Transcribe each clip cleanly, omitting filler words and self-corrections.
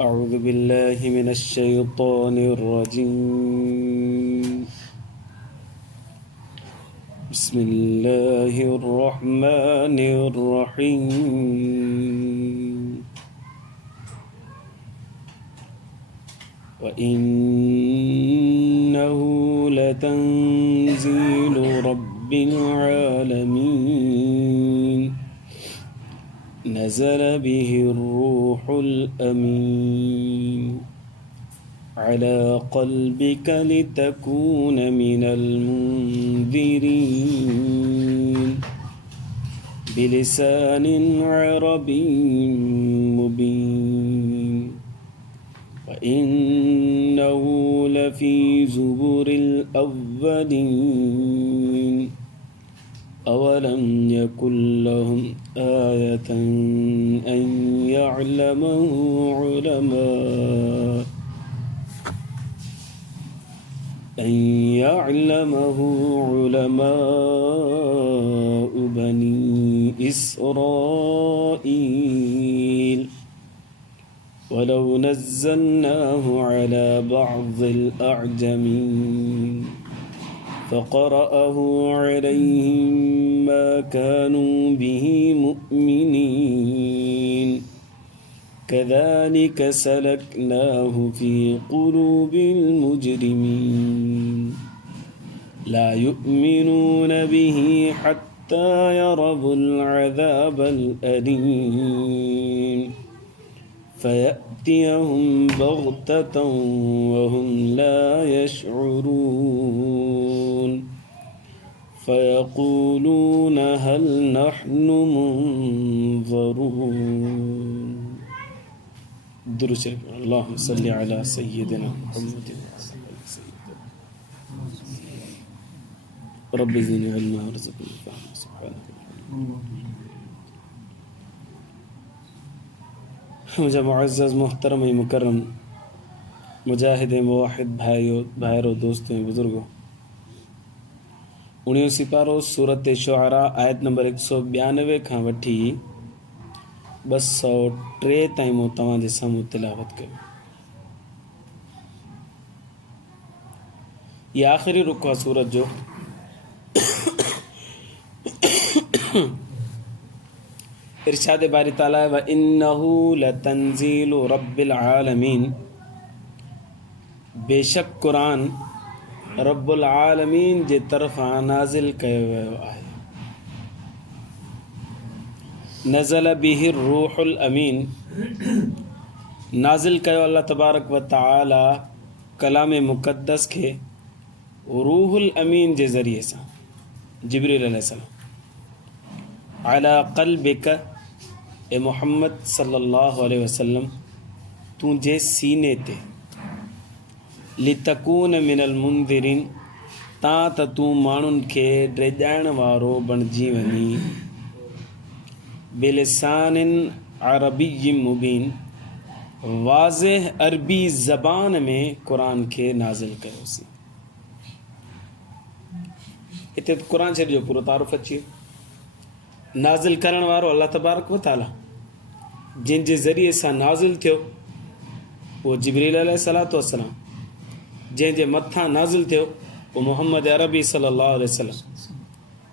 أعوذ بالله من الشيطان الرجيم. بسم الله الرحمن الرحيم. وإنه لتنزيل رب العالمين نزل به الروح الأمين على قلبك لتكون من المنذرين بلسان عربي مبين وإنه لفي زبر الأولين أولم يكن لهم آية أن يعلمه علماء بني إسرائيل ولو نزلناه على بعض الأعجمين فقرأه عليهم ما كانوا به مؤمنين كذلك سلكناه في قلوب المجرمين لا يؤمنون به حتى يروا العذاب الأليم فيأتيهم بغتة وهم لا يشعرون فيقولون هل نحن منظرون. درود اللهم صل على سيدنا محمد رب زدني علما وارزقني فهما سبحانك. मुझे मुअज़्ज़ज़ मोहतरम मुकर्रम मुजाहिद मुवाहिद भाइयों दोस्तों बुजुर्गों, 19 सिपारो सूरत शुआरा आयत नंबर 192 खां वठी 203 ताईं मूं तव्हां जे साम्हूं तिलावत कयो. इहा आख़िरी रुकु आहे सूरत जो. इरशाद बारी ताला व इन्नहु लतंजीलु रब्बिल आलमीन, बेशक कुरान रब्बुल आलमीन जे तरफ़ां नाज़िल कयो वियो आहे. नज़ल बिहि रूहुल अमीन, नाज़िल कयो अल्लाह तबारक व तआला कलाम मुक़द्दस खे रूहुल अमीन जे ज़रिए सां, जिब्रील अलैहिस्सलाम. अला क़ल्बिक, ए मोहम्मद सल्लल्लाहु अलैहि वसल्लम, तुंहिंजे सीने ते, लितकून मिनल मुंदिरीन, तां त तूं माण्हुनि खे ड्रेॼाइण वारो बणिजी वञी, बिलिसानिन अरबी मुबीन, वाज़िह अरबी ज़बान में क़ुरान खे नाज़िल कयोसीं. हिते क़ुरान शरीफ़ जो पूरो तारुफ़ अची वियो. नाज़िल करण वारो अल्लाह तबारक व तआला, जिन जे ज़रिए सां नाज़िल थियो उहो जिब्रील अलैहिस्सलातु वस्सलाम, जंहिंजे मथां नाज़िल थियो उहो मुहम्मद अरबी सल्लल्लाहु अलैहि वसल्लम.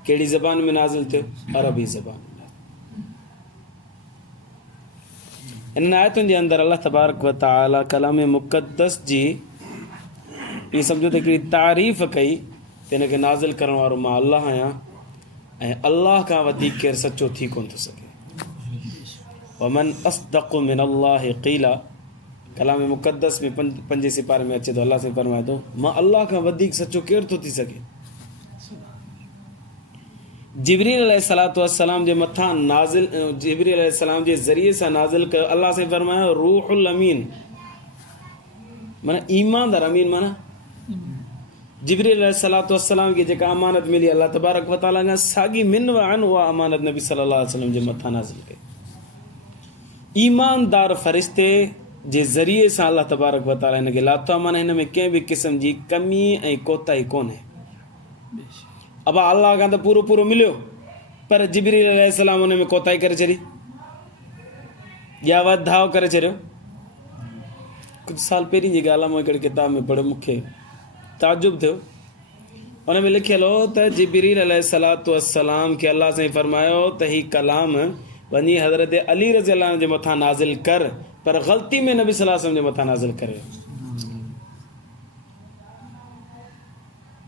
कहिड़ी ज़बान में नाज़िल थियो? अरबी ज़बान में. इन आयतुनि जे अंदरि अल्लाह तबारक व तआला कलाम मुक़द्दस जी इहे सम्झो त हिकिड़ी तारीफ़ कई त हिन खे नाज़िल करण वारो मां अल्लाह आहियां ऐं अल्लाह खां वधीक केरु सचो थी कोन थो सघे. वमन अस्दक़ु मिन अल्लाहि क़ीला, कलाम मुक़द्दस में 5 सिपारे में अचे थो. अल्लाह से फरमाए थो मां अल्लाह खां वधीक सचो केरु थो थी सघे. जिब्रील अलैहिस्सलातु वस्सलाम जे मथां नाज़िल, जिब्रील अलैहिस्सलाम जे ज़रिए सां नाज़िल कयो. अल्लाह से फरमायो रूहुल अमीन, माना ईमानदार. अमीन माना जिब्रील अलैहिस्सलातु वस्सलाम खे जेका अमानत मिली अल्लाह तबारक व तआला खां साॻी मिन व अन उहा अमानत नबी सल्लल्लाहु अलैहि वसल्लम जे मथां नाज़िल कई. ईमानदार फ़रिश्ते जे ज़रिए सां अल्लाह तबारक व तआला हिन खे लाथो आहे. माना हिन में कंहिं बि क़िस्म जी कमी ऐं कोताही कोन्हे. अब अल्लाह खां त पूरो पूरो मिलियो, पर जिब्रील अलैहिस्सलाम हुन में कोताही करे छॾी या वधाउ करे छॾियो. कुझु साल पहिरीं जी ॻाल्हि आहे, मां हिकिड़ी किताब में पढ़ियो, मूंखे ताजुब थियो। हुन में लिखियल हो त जिब्रील अलैहिस्सलातु वस्सलाम खे अल्लाह साईं फरमायो त ही कलाम वञी हज़रत अली रज़ी अल्लाह जे मथां नाज़िल कर, पर ग़लती में नबी सल्लल्लाहु अलैहि वसल्लम जे मथां नाज़िल करे।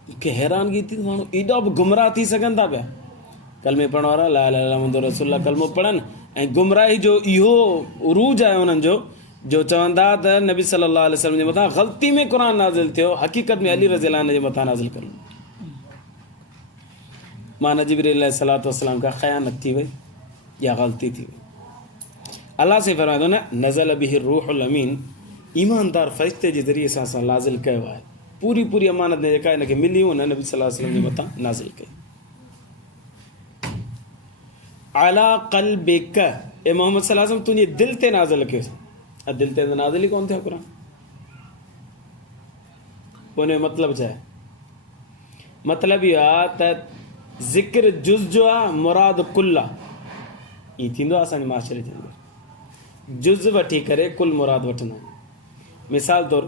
मूंखे हैरानगी थी, माण्हू एॾा बि गुमराह थी सघनि था पिया। कलमे पढ़ण वारा ला इलाहा इल्लल्लाह मुहम्मद रसूलुल्लाह कलमो पढ़नि, ऐं गुमराही जो इहो उरूज आहे उन्हनि जो चवंदा त नबी सल्लल्लाहु अलैहि वसल्लम जे मथां ग़लती में क़ुर नाज़िल थियो, हक़ीक़त में अली रज़ी अल्लाह अन्हु जे मथां नाज़िल कयो। माना जिब्रील अलैहिस्सलातु वस्सलाम खां ख़यानत थी वई या ग़लती थी वई। अल्लाह से फरमाए थो न नज़ल बिही रूहुल अमीन, ईमानदार फ़रिश्ते जे ज़रिए सां असां नाज़िल कयो आहे। पूरी पूरी अमानत जेका हिनखे मिली हुन नबी सल्लल्लाहु अलैहि वसल्लम जे मथां नाज़िल कई। अला क़ल्बिक, ए मोहम्मद सल्लल्लाहु अलैहि वसल्लम तुंहिंजे दिलि ते नाज़िल कयोसीं। दिलि ते त नाज़िल ई कोन थियो क़ुर। पोइ हुन जो मतिलबु छा आहे? मतिलबु इहो आहे त ज़िक्र जुज़ जो आहे, मुराद कुल आहे। ईअं थींदो आहे असांजे माशरे जे अंदरि, जुज़ वठी करे कुल मुराद वठंदा आहियूं। मिसाल तौरु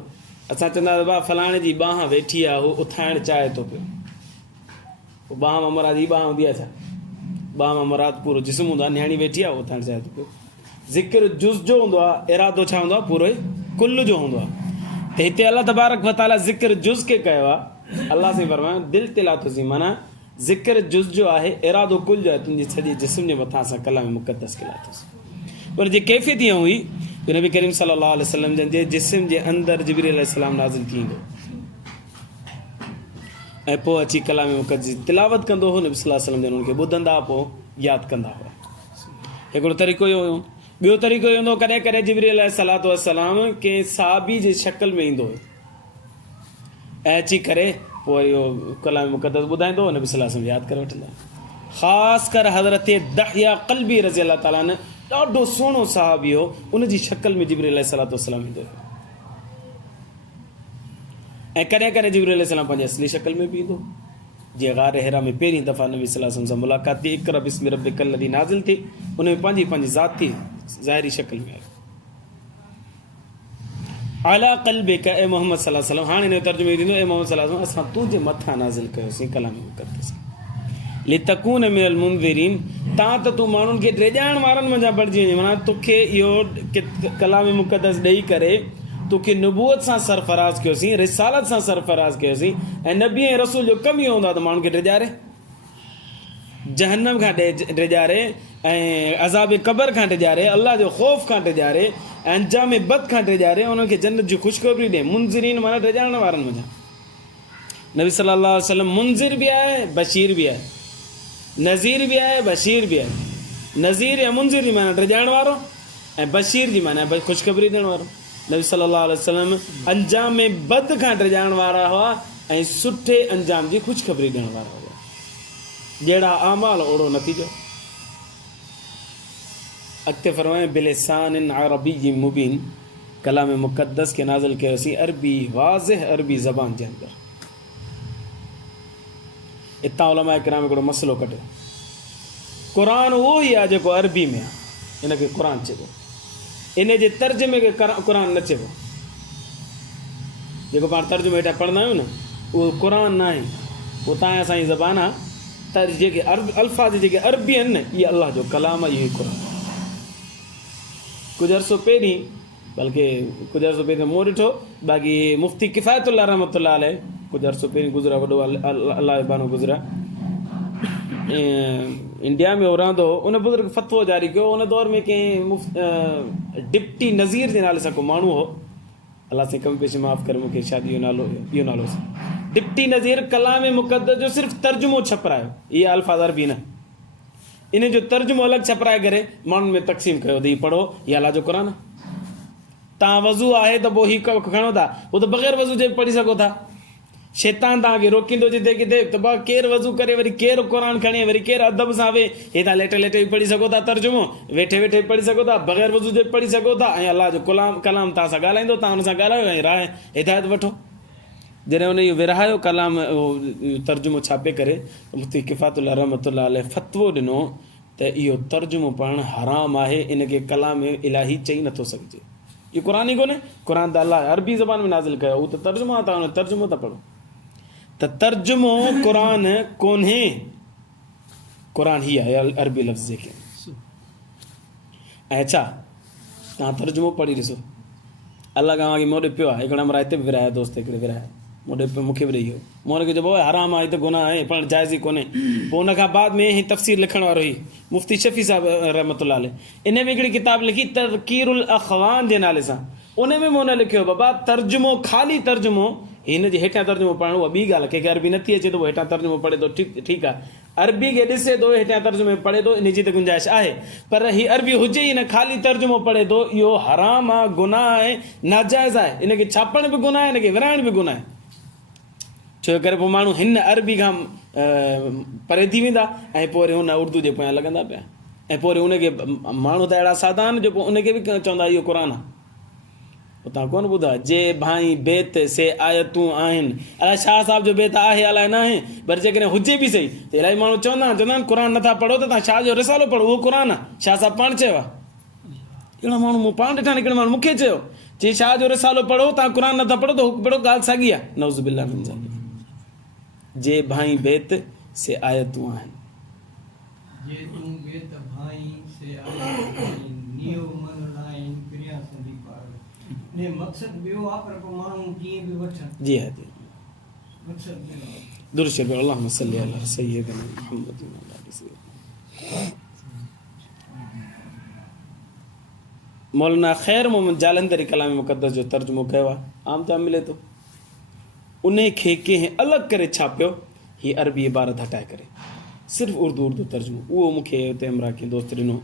असां चवंदा भाउ फलाणे जी बांह वेठी आहे, उहो उथाइणु चाहे थो पियो, पोइ बांह मां मुराद ही बांह हूंदी आहे छा? बांह मां मुराद पूरो जिस्म हूंदो आहे, न्याणी वेठी आहे, उहो उथाइणु चाहे थो पियो। ज़िक्र जुज़ जो हूंदो आहे, इरादो छा हूंदो आहे? पूरो ई कुल जो हूंदो आहे। त हिते अल्लाह तबारक व तआला ज़िक्र जुज़ खे कयो आहे। अल्लाह से फरमायो दिलि ते लाथोसीं, माना ज़िक्र जुज़ जो आहे, इरादो कुल जो आहे, तुंहिंजे सॼे जिस्म जे मथां असां कलाम मुक़द्दस खे लाथोसीं। पर जे कैफ़ियत ईअं हुई त नबी करीम सल्लल्लाहु अलैहि वसल्लम जे जिस्म जे अंदरि जिब्रील अलैहिस्सलाम नाज़िल थी ईंदो ऐं पोइ अची कलाम मुक़द्दस जी तिलावत कंदो हो। नबी सल्लल्लाहु अलैहि वसल्लम जन हुनखे ॿुधंदा, पोइ यादि कंदा हुआ। हिकिड़ो तरीक़ो इहो हुयो। ॿियो तरीक़ो इहो हूंदो, कॾहिं कॾहिं जिब्रील अलैहिस्सलातु वस्सलाम कंहिं सहाबी जे शक्ल में ईंदो ऐं अची करे पोइ इहो कलाम मुक़द्दस ॿुधाईंदो, नबी सल्लल्लाहु अलैहि वसल्लम यादि करे वठंदा। ख़ासि कर हज़रत दहिया क़ल्बी रज़ी अल्लाह ताला न, ॾाढो सुहिणो सहाबी हो, उनजी शक्ल में जिब्रील अलैहिस्सलातु वस्सलाम ईंदो हुयो। ऐं कॾहिं कॾहिं जिब्रील अलैहिस्सलाम पंहिंजे असली शक्ल में बि ईंदो। जीअं गार हिरा में पहिरीं दफ़ा नबी सल्लल्लाहु अलैहि वसल्लम सां मुलाक़ात थी, इक़रा बिस्मि रब्बिकल लज़ी नाज़िल थी, उन में पंहिंजी ज़ाती ज़ाहिरी शक्ल में आयो। अला क़ल्बिक, ए मोहम्मद सल्लल्लाहु अलैहि वसल्लम, हाणे हिन जो तर्जुमो थींदो, ए मोहम्मद सल्लल्लाहु अलैहि वसल्लम असां तुंहिंजे मथां नाज़िल कयोसीं कलाम मुक़द्दस लितकून मिनल मुनज़िरीन, तां त तूं माण्हुनि खे ड्रेॼाइण वारनि मंझां बणिजी वञे। माना तोखे इहो कलाम मुक़द्दस ॾेई करे तोखे नबूअत सां सरफराज़ कयोसीं, रिसालत सां सरफराज़ कयोसीं। ऐं नबी ऐं रसूल जो कमु इहो हूंदो आहे त माण्हुनि खे ड्रेॼारे, जहन्नम खां ड्रेॼारे, ऐं अज़ाब क़बर खां ड्रेॼारे, अल्लाह जो ख़ौफ़ खां ड्रेॼारे, अंजाम बद खां ड्रेॼारे, उन्हनि खे जन्नत जी ख़ुशख़बरी ॾे। मुनज़िरीन माना ड्रेॼाइण वारनि मंझां। नबी सल्लल्लाहु अलैहि वसल्लम मुनज़िर बि आहे, बशीर बि आहे, नज़ीर बि आहे, बशीर बि आहे। नज़ीर या मुनज़िर जी माना ड्रेॼाइण वारो, ऐं बशीर जी माना ख़ुशख़बरी ॾियण वारो। नबी सल्लल्लाहु अलैहि वसल्लम अंजाम बद खां ड्रेॼाइण वारा हुआ ऐं सुठे अंजाम जी ख़ुशख़बरी ॾियण वारा हुआ। जहिड़ा आमाल ओड़ो नतीजो। अॻिते फरमाए बिलिसान अरबी मुबीन, कलाम मुक़द्दस खे नाज़िल कयोसीं अरबी वाज़िह अरबी ज़बान जे अंदरि। हितां उलमा किराम हिकिड़ो मसइलो कढियो, क़ुरान उहो ई आहे जेको अरबी में आहे, हिनखे क़ुरान चइबो। इन जे तर्जुमे खे क़ुरान न चइबो। जेको पाण तर्जुमो हेठां पढ़ंदा आहियूं न, उहो क़ुरान न आहे, उहो तव्हां असांजी ज़बान आहे। त जेके अल्फाज़ जेके अरबी आहिनि न, इहे अलाह जो कलाम आहे, इहो ई क़ुरान। कुझु अर्सो पहिरीं, बल्कि कुझु अर्सो पहिरीं मूं ॾिठो, बाक़ी मुफ़्ती किफ़ायतुल्लाह रहमतुल्लाह अलैह कुझु अर्सो पहिरीं गुज़रा, वॾो अलाह बानो गुज़रा, इंडिया में हो रहंदो हो। उन बुज़ुर्ग फ़तवो जारी कयो। उन दौर में कंहिं डिप्टी नज़ीर जे नाले सां को माण्हू हो, अलाह से कम पेश माफ़ करे, मूंखे शायदि इहो नालो डिप्टी नज़ीर कलाम मुक़द्दस जो सिर्फ़ु तर्जुमो छपरायो, इहे अल्फाज़ अरबी न, इन जो तर्जुमो अलॻि छपराए करे माण्हुनि में तक़सीम कयो त हीउ पढ़ो, हीउ अलाह जो क़ुरान। तव्हां वज़ू आहे त पोइ हीउ खणो था, उहो त बग़ैर वज़ू जे पढ़ी सघो था। शैतान तव्हांखे रोकींदो जिते किथे त भाउ केरु वज़ू करे, वरी केरु क़ुरान खणे, वरी केरु अदब सां वेह। हे तव्हां लेटे लेटे बि पढ़ी सघो था, तर्जुमो वेठे वेठे बि पढ़ी सघो था, बग़ैर वज़ू जे पढ़ी सघो था। ऐं अलाह जो कलाम तव्हां सां ॻाल्हाईंदो, तव्हां हुन सां ॻाल्हायो ऐं राह हिदायत वठो। जॾहिं हुन इहो विरहायो कलाम तर्जुमो छापे करे, मुफ़्ती किफ़ायतुल्लाह रहमतुल्लाह अलैह फ़तवो ॾिनो त इहो तर्जुमो पढ़णु हराम आहे, इनखे कलाम इलाही चई नथो सघिजे। ये क़ुरान ई कोन्हे। क़ुरान त अलाह अरबी ज़बान में नाज़िल कयो, उहो त तर्जुमो आहे, तव्हां तर्जुमो था पढ़ो। त तर्जुमो क़ुरान कोन्हे, क़ुरान ही आहे अरबी लफ़्ज़ जेके। ऐं छा तव्हां तर्जुमो पढ़ी ॾिसो, अलाह तव्हांखे मोॾे पियो आहे। हिकिड़ा हमरा हिते बि विराया, दोस्त हिकिड़े विराया, मोॾे पियो मूंखे बि ॾेई वियो। मूं हुनखे चइबो आहे हराम आहे, हिते गुनाह आहे, पण जाइज़ ई कोन्हे। पोइ हुनखां बाद में ही तफ़सीर लिखण वारो ही मुफ़्ती शफ़ी साहिब रहमतुल्लाह अलैह, इन में हिकिड़ी किताब लिखी तज़कीरुल अख़वान जे नाले सां। उन में हुन लिखियो बाबा तर्जुमो, ख़ाली तर्जुमो, हिन जे हेठां तर्जुमो पढ़णु उहा ॿी ॻाल्हि। कंहिंखे अरबी नथी अचे त उहो हेठां तर्जुमो पढ़े थो, ठीकु आहे। अरबी खे ॾिसे थो, हेठां तर्जुमे पढ़े थो, इन जी त गुंजाइश आहे। पर ही अरबी हुजे ई न, ख़ाली तर्जुमो पढ़े थो, इहो हराम आहे, गुनाह आहे, नाजाइज़ आहे। इनखे छापण बि गुनाह आहे, इनखे विराइण बि गुनाह आहे। छो करे पोइ माण्हू हिन अरबी खां परे थी वेंदा ऐं पोइ वरी हुन उर्दू जे पोयां लॻंदा पिया। ऐं पोइ वरी उनखे माण्हू त अहिड़ा सादा आहिनि जो पोइ उनखे बि चवंदा इहो क़ुरान आहे। पोइ तव्हां कोन ॿुधा जे भाई बेत से आयतूं आहिनि। अलाए शाह साहिब जो बेत आहे अलाए न आहे, पर जेकॾहिं हुजे बि सही त इलाही माण्हू चवंदा आहिनि क़ुरान नथा पढ़ो त तव्हां शाह जो रिसालो पढ़ो, उहो क़ुरान आहे। शाह साहिब पाण चयो आहे। अहिड़ा माण्हू मूं पाण ॾिठा, हिकिड़े माण्हू मूंखे चयो जे शाह जो रिसालो पढ़ो, तव्हां क़ुरान नथा पढ़ो त पढ़ो, ॻाल्हि साॻी आहे। नऊज़ बिल्लाह मिन ज़ालिक। जे भाई बेत से आयतूं आहिनि, जे तूं बेत भाई से आयतूं नियो मन लाइन क्रिया संधी पार ने मकसद बियो आ, पर को माण्हू कीअं बि वठनि। जी हा जी, मकसद बियो दुरुस्त शरीफ़ अल्लाहुम्मा सल्ली अला सय्यिदना मुहम्मद व अला आलिहि वसल्लम। मौलाना ख़ैर मोहम्मद जालंधरी कलाम मुक़द्दस जो तर्जुमो कयो आहे, आम तौर मिले थो। उन खे कंहिं अलॻि करे छापियो, हीअ अरबी इबारत हटाए करे सिर्फ़ु उर्दू तर्जुमो। उहो मूंखे हुते हमरा कंहिं दोस्त ॾिनो,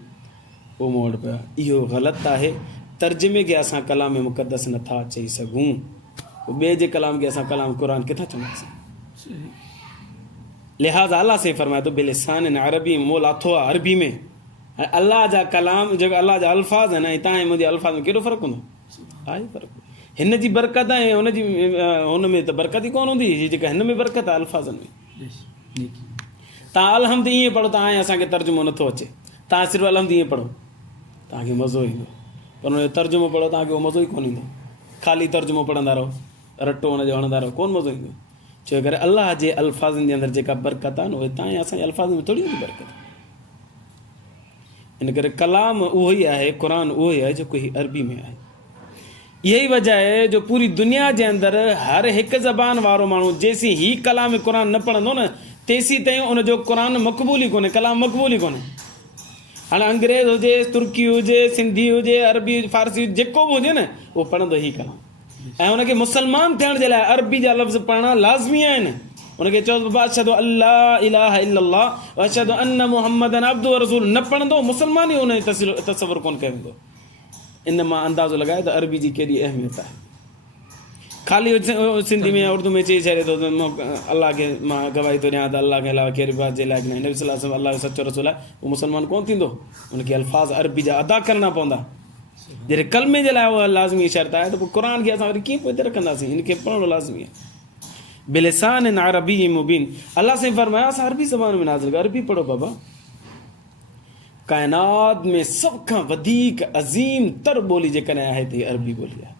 उहो मूं वटि पियो आहे। इहो ग़लति आहे। तर्जुमे खे असां कलाम मुक़द्दस नथा चई सघूं। ॿिए जे कलाम खे असां कलाम क़ुरान किथां चवंदासीं? लिहाज़ा अलाह से फरमाए थो बिलिसान अरबी, मोल लाथो आहे अरबी में। ऐं अलाह जा कलाम जेके अलाह जा अल्फाज़ आहिनि ऐं तव्हां मुंहिंजे अल्फाज़ में केॾो फ़र्क़ु हूंदो आहे? फ़र्क़ु। हिन जी बरकत ऐं हुनजी हुन में त बरकत ई कोन हूंदी, जेका हिन में बरकत आहे अल्फाज़नि में। तव्हां अलहम्द ईअं पढ़ो, तव्हां असांखे तर्जुमो नथो अचे, तव्हां सिर्फ़ु अलहम्द ईअं पढ़ो, तव्हांखे मज़ो ईंदो। पर हुनजो तर्जुमो पढ़ो, तव्हांखे उहो मज़ो ई कोन ईंदो। ख़ाली तर्जुमो पढ़ंदा रहो, रटो हुनजो हणंदा रहो, कोन मज़ो ईंदो। छो करे अलाह जे अल्फाज़नि जे अंदरि जेका बरकत आहे न, उहे तव्हां असांजे अल्फाज़ में थोरी हूंदी बरकत। इन करे कलाम उहो ई आहे, क़ुरान उहो ई आहे जेको ही अरबी में आहे। इहा ई वजह आहे जो पूरी दुनिया जे अंदरि हर हिकु ज़बान वारो माण्हू जेसीं ही कलाम क़ुरान न पढ़ंदो न, तेसीं ताईं उनजो क़ुरान मक़बूल ई कोन्हे, कलाम मक़बूल ई कोन्हे। हाणे अंग्रेज़ हुजे, तुर्की हुजे, सिंधी हुजे, अरबी फारसी जेको बि हुजे न, उहो पढ़ंदो ई कलाम। ऐं हुनखे मुस्लमान थियण जे लाइ अरबी जा लफ़्ज़ पढ़णा लाज़मी आहिनि। हुनखे चओ अशहदु अल्ला इलाहा इल्लल्लाह व अशहदु अन्न मुहम्मदन अब्दुहु व रसूलुहु, न पढ़ंदो मुस्लमान ई हुन जो तसवुरु कोन कयो वेंदो। इन मां अंदाज़ो लॻाए त अरबी जी केॾी अहमियत आहे। ख़ाली सिंधी में या उर्दू में चई छॾे थो त अलाह खे मां गवाही थो ॾियां त अलाह खे अलावा कहिड़ी बात जे लाइ न, नबी सल्लल्लाहु अलैहि वसल्लम अलाह जो सचो रसूल आहे, उहो मुस्लमान कोन थींदो। हुनखे अल्फाज़ अरबी जा अदा करणा पवंदा। जॾहिं कलमे जे लाइ उहा लाज़मी शर्त आहे, त पोइ क़ुरान खे असां वरी कीअं पोइ हिते रखंदासीं? हिनखे पढ़णु लाज़मी आहे। बिलिसान अरबी मुबीन, अलाह साईं फरमाया असां अरबी ज़बान में नाज़िल कयो, अरबी पढ़ो बाबा। काइनात में सभ खां वधीक अज़ीम तर ॿोली जेकॾहिं आहे त अरबी ॿोली आहे।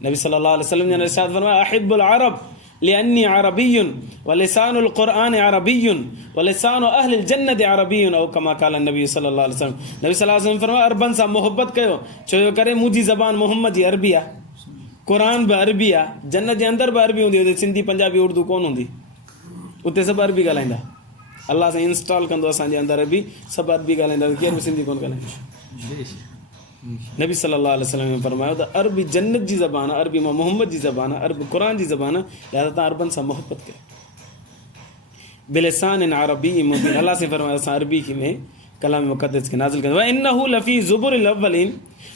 नबी सल्लल्लाहु अलैहि वसल्लम ने इरशाद फरमाया अहिब्बुल अरब लिअन्नी अरबियुन व लिसानुल क़ुरआन अरबियुन व लिसानु अहलिल जन्नति अरबियुन औ कमा क़ाल नबी सल्लल्लाहु अलैहि वसल्लम। नबी सल्लल्लाहु अलैहि वसल्लम फरमाया अरबन सां मोहब्बत कयो, छो करे मुंहिंजी ज़बान मोहम्मद जी अरबी आहे, क़ुरान बि अरबी आहे, जन्नत जे अंदरि बि अरबी हूंदी, हुते सिंधी पंजाबी उर्दू कोन हूंदी, उते सभु अरबी ॻाल्हाईंदा। अलाह सां इंस्टॉल कंदो असांजे अंदरि अरबी, सभु अरबी ॻाल्हाईंदा, केर बि सिंधी कोन ॻाल्हाईंदा। नबी सल्लल्लाहु अलैहि वसल्लम ने फरमायो त अरबी जन्नत जी ज़बान आहे, अरबी मां मोहम्मद जी ज़बान आहे, अरबी क़ुरान जी ज़बान आहे, लिहाज़ा तव्हां अरबनि सां मोहब्बत कयो। बिलिसान अरबी मुबीन, अलाह से फरमायो असां अरबी में कलाम मुक़द्दस खे नाज़िल कंदो। इन्नहु लफ़ी ज़ुबुरिल अव्वलीन,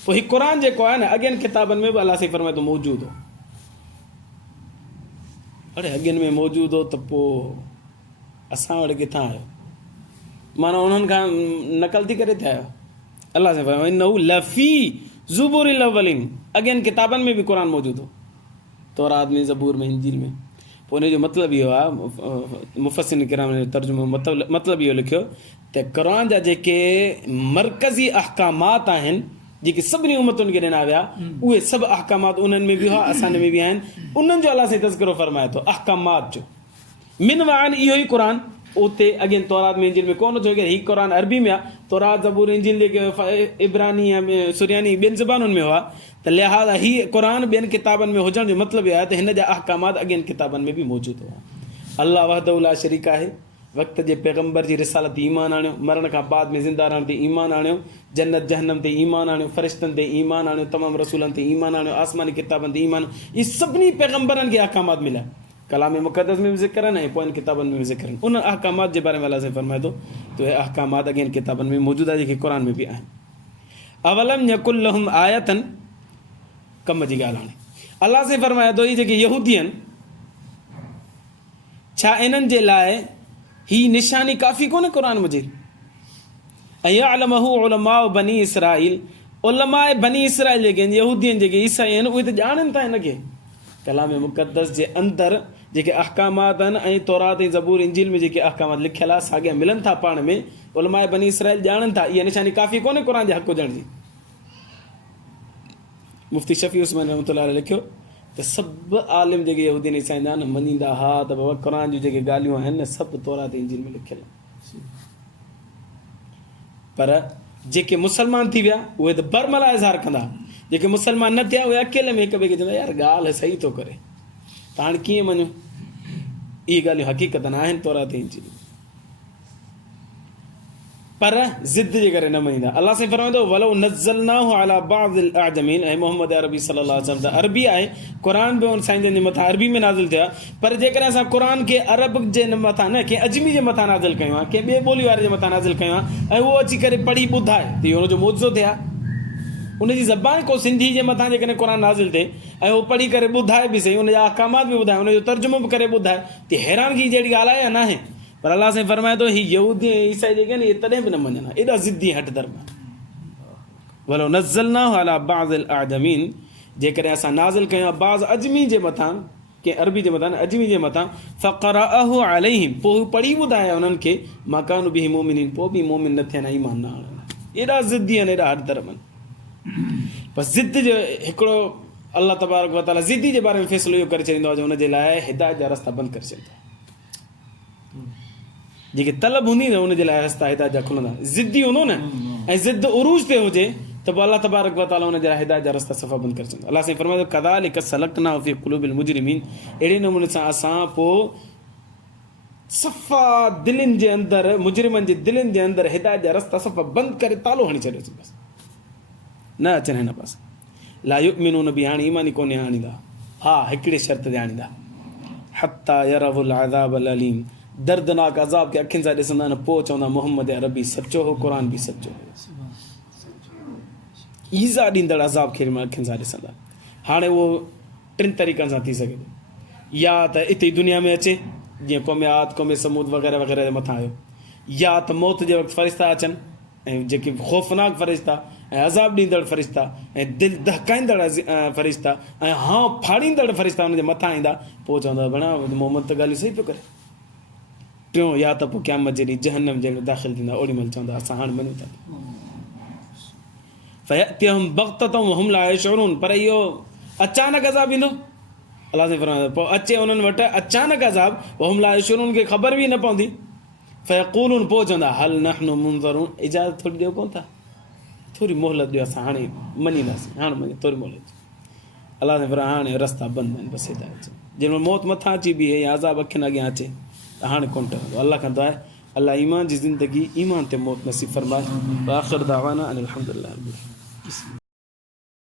पोइ हीउ क़ुरान जेको आहे न अॻियनि किताबनि में बि अलाह से फरमाए थो मौजूदु हो। अड़े अॻियनि में मौजूदु हो त पोइ असां वटि किथां आयो? माना उन्हनि खां नक़ल थी करे थिया आहियो? अलाह से फरमायो इन्नहु लफ़ी ज़ुबुरिल अव्वलीन, अॻियनि किताबनि में बि क़ुरान मौजूदु हो, तौरात में, ज़बूर में, इंजील में। पोइ हुनजो मतिलबु इहो आहे, मुफ़स्सिरीन किराम ने तर्जुमो मतिलबु इहो लिखियो त क़ुरान जा जेके मरकज़ी अहकामात आहिनि जेके सभिनी उम्मतुनि खे ॾिना विया उहे सभु अहकामात उन्हनि में बि हुआ, असांजे में बि आहिनि। उन्हनि जो अलाह साईं तज़किरो फरमाए थो अहकामात जो। मिन वान इहो ई क़ुर उते अॻे तौरात में इंजिल में कोन छो कि हीउ क़ुर अरबी में आहे, तौरात ज़बूर इंजिल जेके इब्रानी या सुरियानी ॿियनि ज़बानुनि में हुआ, त लिहाज़ा हीउ क़ुर ॿियनि किताबनि में हुजण जो मतिलबु इहो आहे त हिन जा अहकामात अॻियनि किताबनि में बि मौजूदु हुआ। अल्लाह वहदहु ला शरीक आहे, वक़्त जे पैगम्बर जी रिसालत ते ईमान आणियो, मरण खां बाद में ज़िंदा रहण ते ईमान आणियो, जन्नत जहन्नम ते ईमान आणियो, फ़रिश्तनि ते ईमान आणियो, तमामु रसूलनि ते ईमान आणियो, आसमानी किताबनि ते ईमान। इहे सभिनी पैगम्बरनि खे अहकामात मिलिया, कलाम मुक़दस में बि ज़िक्र आहिनि ऐं पोइनि किताबनि में बि ज़िक्र आहिनि। उन अहकामात जे बारे में अल्लाह साईं फरमाए थो त उहे अहकामात अॻियनि किताबनि में मौजूदु आहे जेके क़ुर में बि आहिनि। अवलम यकुल लहुम आयतन, कम जी ॻाल्हि हाणे अल्लाह साईं फरमाए थो हीअ जेके यहूदी आहिनि, छा इन्हनि जे लाइ ही निशानी काफ़ी कोन्हे क़ुर मजीद? ऐं यअलमहु उलमाउ बनी इसराइल, उलमाए बनी इसराइल जेके आहिनि, यहूदियुनि जेके ईसाई आहिनि, उहे त ॼाणनि था हिनखे। कलाम मुक़दस जे अंदरि जेके अहकामात आहिनि ऐं तौरात ऐं ज़बूर इंजील में जेके अहकामात लिखियल आहे साॻिया मिलनि था पाण में, उलमाए बनी इसराइल ॼाणनि था। इहा निशानी काफ़ी कोन्हे क़ुर जे हक़ हुजण जी। मुफ़्ती शफ़ी उस्मान रहमतुल्लाह अलैह लिखियो त सभु आलिम जेके यहूदी ईसाईंदा आहिनि मञींदा हा त बाबा क़ुर जूं जेके ॻाल्हियूं आहिनि न सभु तौरात इंजील में लिखियल आहिनि। पर जेके मुस्लमान थी विया उहे त बरमला इज़हार कंदा, जेके मुस्लमान न थिया उहे अकेले में हिक ॿिए खे चवंदा यार ॻाल्हि सही थो करे, त हाणे कीअं मञूं? इहे ॻाल्हियूं हक़ीक़त न आहिनि तौरात इंजील में, पर ज़िद जे करे न मञींदा। अल्लाह साईं फरमाईंदो वलो नज़लनाहु अला बाज़िल अअजमीन, ऐं मोहम्मद अरबी सल्लल्लाहु अलैहि वसल्लम त अरबी आहे, क़ुर बि उन साईं जे मथां अरबी में नाज़िल थियो आहे। पर जेकॾहिं असां क़ुर खे अरब जे मथां न कंहिं अजमी जे मथां नाज़िल कयूं आहे, कंहिं ॿिए ॿोली वारे जे मथां नाज़िल कयूं आहे, ऐं उहो अची करे पढ़ी ॿुधाए त इहो हुनजो मौजो थिए आहे। उनजी ज़बान को सिंधी जे मथां जेकॾहिं क़ुर नाज़िल थिए ऐं उहो पढ़ी करे ॿुधाए बि सही, उनजा अहकामात बि ॿुधाए, उनजो तर्जुमो बि करे ॿुधाए, त हैरानगी जहिड़ी ॻाल्हि आहे या न आहे? पर अल्लाह साईं फरमाए थो हीअ यहूदी ऐं ईसाई जेके आहिनि इहे तॾहिं बि न मञनि, एॾा ज़िद्दी हट धर्म। वलो नज़लनाहु अला बाज़िल अअजमीन, जेकॾहिं असां नाज़िल कयूं आहे बाज़ अजमी जे मथां, कंहिं अरबी जे मथां, अजमी जे मथां, फ़क़रअहु अलैहिम, पोइ हू पढ़ी ॿुधाए उन्हनि खे, मा कानू बिही मोमिनीन, पोइ बि मोमिन न थियनि, ईमान न आणनि। एॾा ज़िद्दी आहिनि, एॾा हट धर्म आहिनि। बसि ज़िद जो हिकिड़ो अल्लाह तबारक व तआला ज़िद्दी जे बारे में फ़ैसिलो इहो करे छॾींदो आहे जो हुनजे लाइ हिदायत जा रस्ता बंदि करे छॾींदो आहे। जेके तलब हूंदी न हुनजे लाइ रस्ता हिदायत जा खुलंदा। ज़िद्दी हूंदो न ऐं ज़िद उरूज ते हुजे त पोइ अल्लाह तबारक व तआला हुनजे लाइ हिदायत जा रस्ता सफ़ा बंदि करे छॾींदो। अल्लाह साईं फरमाए थो कज़ालिक सलकनाहु फ़ी क़ुलूबिल मुजरिमीन, अहिड़े नमूने सां असां पोइ सफ़ा दिलनि जे अंदरि, मुजरिमनि जे दिलनि जे अंदरि हिदायत जा रस्ता सफ़ा बंदि करे तालो हणी छॾियोसीं, बसि न अचनि हिन पासे। ला युमिनून बि हाणे ईमान ई कोन्हे आणींदा, हा हिकिड़े शर्त ते आणींदा, हत्ता यरवुल अज़ाबल अलीम, दर्दनाक अज़ाब खे अखियुनि सां ॾिसंदा न, पोइ चवंदा मोहम्मद अरबी सचो हो, क़ुर बि सचो हो। ईज़ा ॾींदड़ अज़ाब खे अखियुनि सां ॾिसंदा। हाणे उहो टिनि तरीक़नि सां थी सघे थो, या त हिते ई दुनिया में अचे जीअं क़ौम आद क़ौम समूद वग़ैरह वग़ैरह जे मथां आयो, या त मौत जे वक़्तु फ़रिश्ता अचनि ऐं जेके ख़ौफ़नाक फ़रिश्ता ऐं अज़ाब ॾींदड़ फ़रिश्ता ऐं दिलि दहकाईंदड़ फ़रिश्ता ऐं हां फाड़ींदड़ फ़रिश्ता हुनजे मथां ईंदा, पोइ चवंदा बणा मोहम्मद त ॻाल्हियूं सही पियो करे। टियों, या त पोइ क़यामत जे ॾींहुं जहन्नम जे दाख़िल थींदा, ओॾी महिल चवंदा असां हाणे मञूं था। फयअतियहुम बग़्ततम वहुम ला यशऊरून, पर इहो अचानक अज़ाब ईंदो। अल्लाह साईं फरमाए पोइ अचे उन्हनि वटि अचानक अज़ाब, वहुम ला यशऊरून, खे ख़बर बि न पवंदी। फयक़ूलून, पोइ चवंदा हल नहनु मुनज़रून, इजाज़त थोरी ॾियो कोन था, थोरी मोहलत ॾियो, असां हाणे मञींदासीं, हाणे मञी थोरी मोहलत। अल्लाह साईं फरमाए हाणे रस्ता बंदि आहिनि, बसि हिदायत। जंहिं महिल मौत मथां अची बीहे या अज़ाब अखियुनि अॻियां अचे त हाणे कोन ठहंदो। अल्लाह खां दुआ आहे अल्लाह ईमान जी ज़िंदगी ईमान ते मौत नसीब फरमाए। आख़िर दावाना अनिल हम्दुलिल्लाह।